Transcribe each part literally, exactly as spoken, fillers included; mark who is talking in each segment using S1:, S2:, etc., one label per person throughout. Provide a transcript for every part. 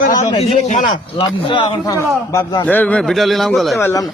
S1: Video নিলাম গলে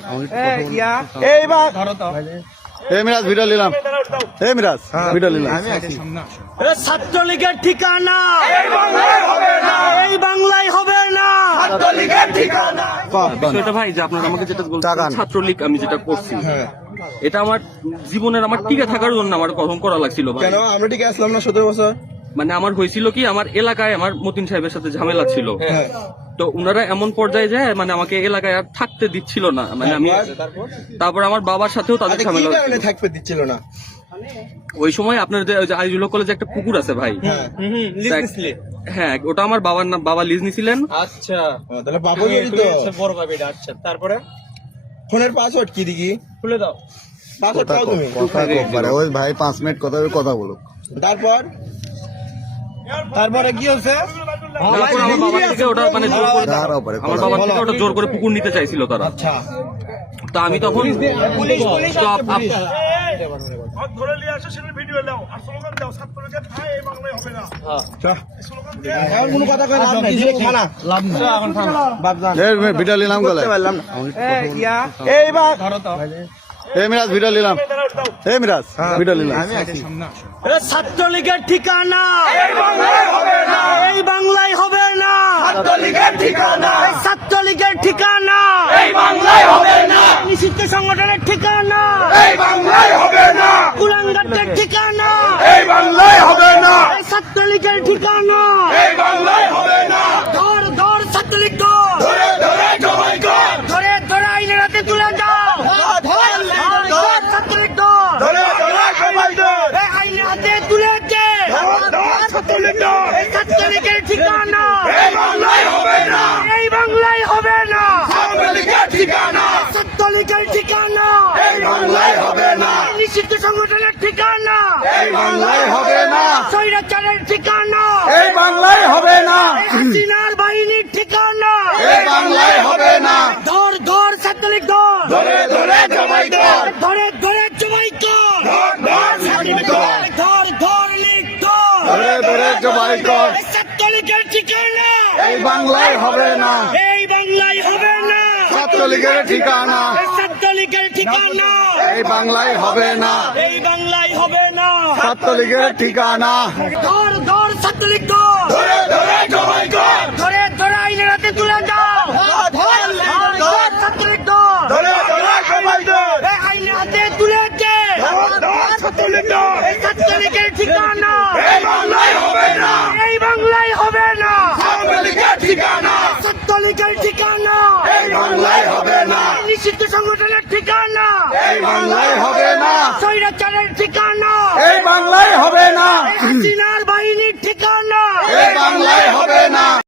S1: এই মিরাজ ভিডিও নিলাম এই মিরাজ ভিডিও নিলাম
S2: ছাত্রলীগের ঠিকানা এই বাংলায় হবে না ছাত্রলীগের ঠিকানা। বিষয়টা ভাই যে আপনারা আমাকে যেটা বলছেন ছাত্রলীগ আমি যেটা করছি এটা আমার জীবনের আমার টিকে থাকার জন্য আমার কখন করা লাগছিল।
S3: কেন আমরা টিকে আসলাম না সতেরো বছর?
S2: মানে আমার হয়েছিল কি আমার এলাকায় আমার মতিন সাহেবের সাথে ঝামেলা ছিল, তো উনারা এমন পর্যায়ে যায় মানে আমাকে এলাকায় আর থাকতে দিচ্ছিল না। মানে আমি তারপর আমার বাবার সাথেও তাদের ঝামেলা
S3: থাকতে দিচ্ছিল না।
S2: ওই সময় আপনার যে আইজুল কলেজে একটা পুকুর আছে ভাই, হ্যাঁ ওটা আমার বাবার নাম, বাবা লিজ নিছিলেন।
S3: আচ্ছা তাহলে বাবা বড় বাবা এটা। আচ্ছা তারপরে ফোনের পাসওয়ার্ড কি দিকি খুলে দাও, পাসওয়ার্ড দাও তুমি।
S1: ওই ভাই পাঁচ মিনিট কথা কথা বলো।
S3: তারপর তারপরে কি হচ্ছে?
S2: তারপর আমার বাবা থেকে ওটা মানে জোর করে আমার বাবা থেকে ওটা জোর করে পুকুর নিতে চাইছিল তারা।
S3: আচ্ছা
S2: তা আমি তখন
S4: ধরে নিয়ে আসো সেটা ভিডিও দাও আর স্লোগান দাও ছাত্রলীগের ঠাই এই বাংলায় হবে না।
S3: এখন কোনো কথা কয় লাভ নাই, ডিরেক্ট খানা লাভ নাই। এখন বাপজান
S1: এই ভিডিও নিলাম গলে
S3: এই বা ধরো তো
S1: এই মিরাজ ভিডিও নিলাম এই মিরাজ ভিডিও নিলাম
S2: ছাত্রলীগের ঠিকানা
S4: এই বাংলায় হবে না
S2: এই বাংলায় হবে না
S4: ছাত্রলীগের ঠিকানা
S2: ছাত্রলীগের ঠিকানা
S4: এই বাংলায় হবে না
S2: নিষিদ্ধ সংগঠনের ঠিকানা
S4: এই বাংলায় হবে না
S2: কুলাঙ্গারদের ঠিকানা
S4: এই বাংলায় হবে না
S2: ছাত্রলীগের ঠিকানা
S4: এই বাংলায় হবে না
S2: ধর ধর ছাত্রলীগ ধর
S4: ধরে ধরে জবাই কর
S2: ধরে ধরে আইনের হাতে তুলে দাও ধর ছাত্রলীগ ধর
S4: ধরে ধরে জবাই কর
S2: এই আইনের হাতে তুলে দে
S4: ধর ধর ছাত্রলীগ ধর
S2: এই ছাত্রলীগের ঠিকানা
S4: এই বাংলায় হবে না
S2: এই বাংলায় হবে না
S4: ছাত্রলীগের ঠিকানা
S2: ছাত্রলীগের ঠিকানা
S4: এই বাংলায় হবে না
S2: নিষিদ্ধ সংগঠনের ঠিকানা
S4: এই বাংলায় হবে না
S2: স্বৈরাচারের ঠিকানা
S4: এই বাংলায় হবে না
S2: হাসিনার বাহিনীর ঠিকানা
S4: এই বাংলায় হবে না
S2: ধর ধর ছাত্রলীগ ধর
S4: ধরে ধরে জবাই কর
S2: ধরে ধরে জবাই কর
S4: ধর ধর ছাত্রলীগ ধর
S2: ধর ধর লীগ ধর
S4: ধরে ধরে জবাই কর
S2: এই ছাত্রলীগের ঠিকানা
S4: এই বাংলায় হবে না
S2: এই বাংলায় হবে না
S4: ছাত্রলীগের ঠিকানা
S2: এই ছাত্রলীগের ঠিকানা
S4: এই বাংলায় হবে না
S2: এই বাংলায় হবে না
S4: ছাত্রলীগের ঠিকানা
S2: ধর ধর ছাত্রলীগ ধর
S4: ধরে ধরে জবাই কর
S2: ধরে ধরে আইনের হাতে তুলে দাও ধর ধর ছাত্রলীগ ধর
S4: ধরে ধরে জবাই কর
S2: এই আইনের হাতে তুলে দে
S4: ধর ধর ছাত্রলীগ ধর
S2: এই ছাত্রলীগের ঠিকানা
S4: এই বাংলায় হবে না
S2: এই বাংলায় হবে না
S4: ছাত্রলীগের ঠিকানা
S2: ছাত্রলীগের ঠিকানা
S4: এই বাংলায় হবে না
S2: নিষিদ্ধ সংগঠনের ঠিকানা
S4: এই বাংলায় হবে না
S2: স্বৈরাচারের ঠিকানা
S4: এই বাংলায়